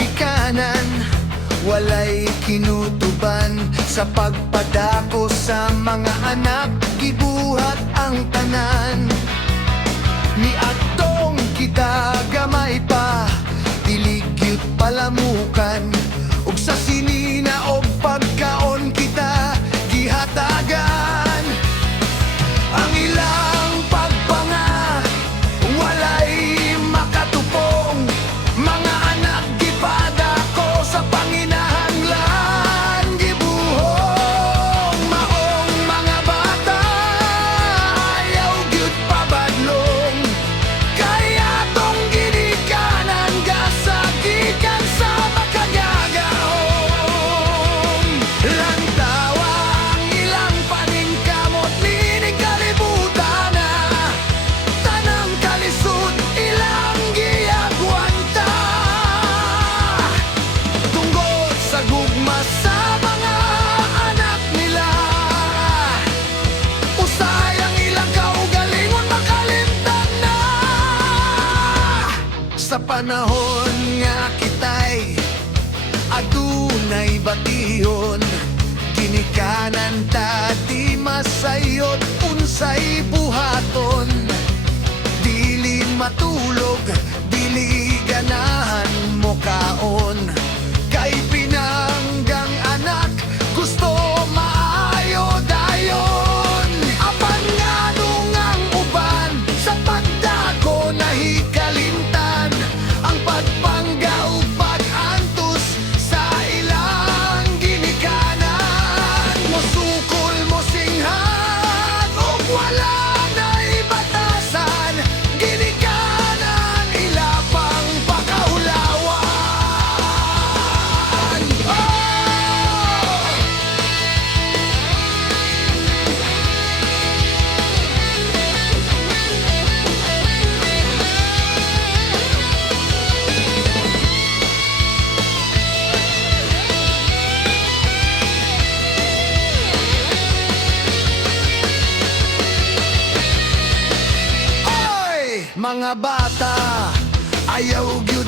ginikanan, walay kinutuban sa pagpadako sa mga anak, gibuhat ang tanan. Niadtong kita gamay pa, diligyot palamukan, ug sa sinina og pagkaon kita gihatagan. Ang ilang pagpanga walay makatupong, mga anak gipadako sa panginahanglan, gibuhong maong mga bata, ayaw gyud pabadlong. Kaya tong ginikanan gasagikan sa makagagahom. Lantawa ang ilang paningkamot, nining kalibutan na tanang kalisod ilang giagwanta. Tungod sa gugma sa mga anak nila, usay ang ilang kaugalingon makalimtan na. Sa panahon nga kita'y adunay batihon, ginikanan ta di masayot unsay buhaton. Dili matulog, dili ganahan mo kaon, kay pinanggang anak gusto maayo dayon. Apan nga nung ang uban sa pagdako nahikalimtan, ang pagpangga ug pag-antos sa ilang ginikanan. Mosukol mo singhan ug wala na'y batasan, ginikanan ilapang pakaulawan. Oy, mga bata, ayaw gyud